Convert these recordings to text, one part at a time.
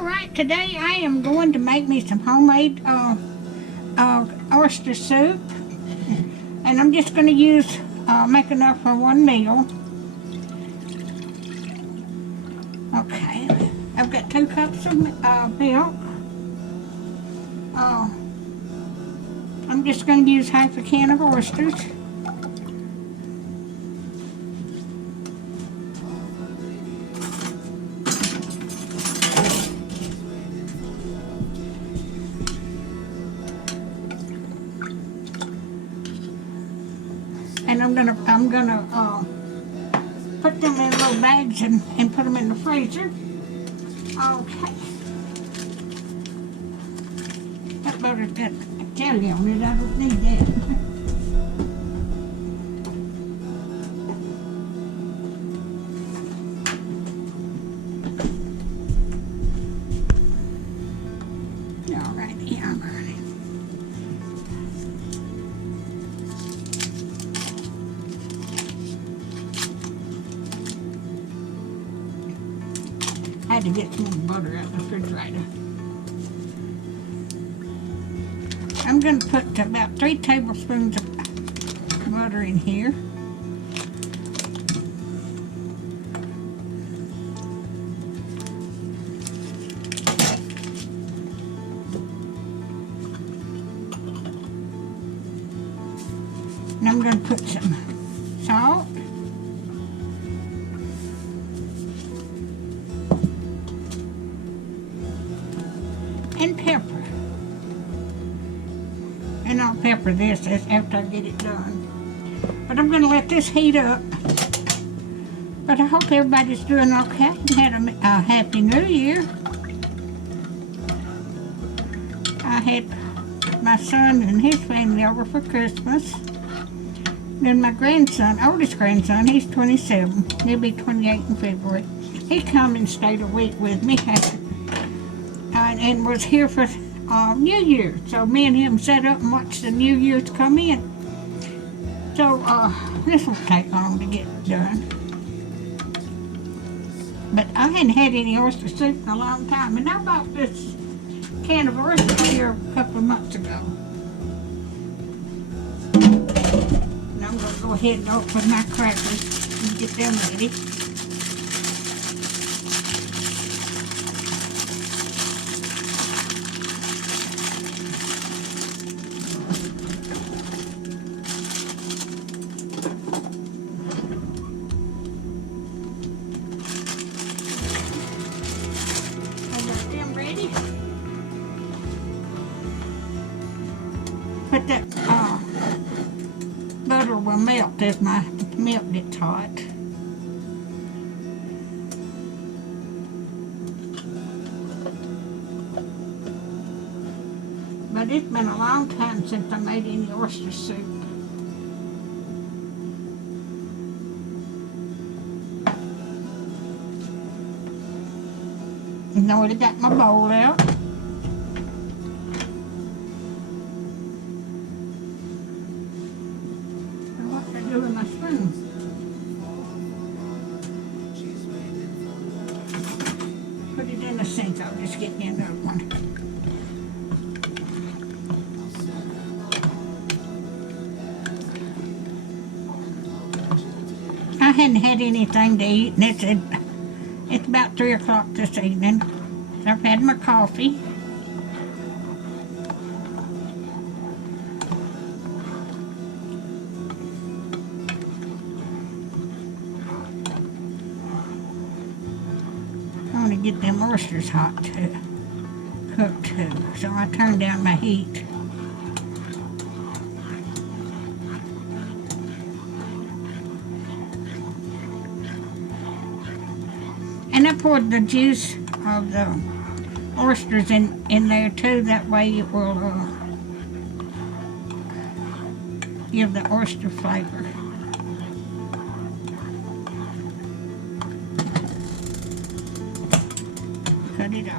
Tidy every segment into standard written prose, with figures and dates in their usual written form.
Alright, today I am going to make me some homemade oyster soup. And I'm just going to make enough for one meal. Okay, I've got 2 cups of milk. I'm just going to use half a can of oysters. And I'm gonna put them in little bags and put them in the freezer. Okay. That butter's got a jelly on it. I don't need that. Alrighty, I'm ready. I had to get some butter out of the refrigerator. I'm going to put about 3 tablespoons of butter in here. And I'm going to put some salt. And pepper. And I'll pepper this after I get it done. But I'm going to let this heat up. But I hope everybody's doing okay and had a Happy New Year. I had my son and his family over for Christmas. Then my grandson, oldest grandson, he's 27. He'll be 28 in February. He come and stayed a week with me. And was here for New Year. So me and him sat up and watched the New Year's come in. So this will take long to get done. But I hadn't had any oyster soup in a long time. And I bought this can of oysters here a couple of months ago. And I'm going to go ahead and open my crackers and get them ready. But that butter will melt as my milk gets hot. But it's been a long time since I made any oyster soup. And I already got my bowl out. Doing my spoon. Put it in the sink. I'll just get me another one. I hadn't had anything to eat, and it's about 3 o'clock this evening. I've had my coffee. I want to get them oysters hot too, cooked too, so I turn down my heat. And I poured the juice of the oysters in there too, that way it will give the oyster flavor. Cut it off.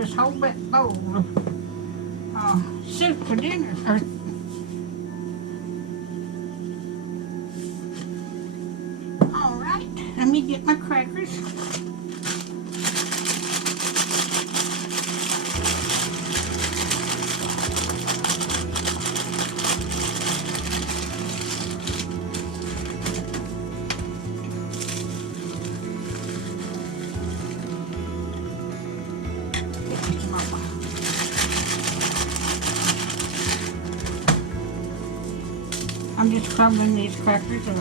this whole big bowl of soup for dinner. All right, let me get my crackers. I'm just crumbling these crackers up.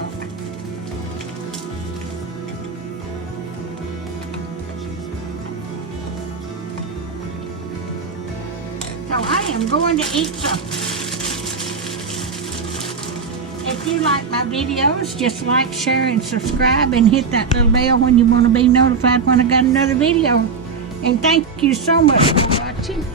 So I am going to eat some. If you like my videos, just like, share, and subscribe, and hit that little bell when you want to be notified when I got another video. And thank you so much for watching.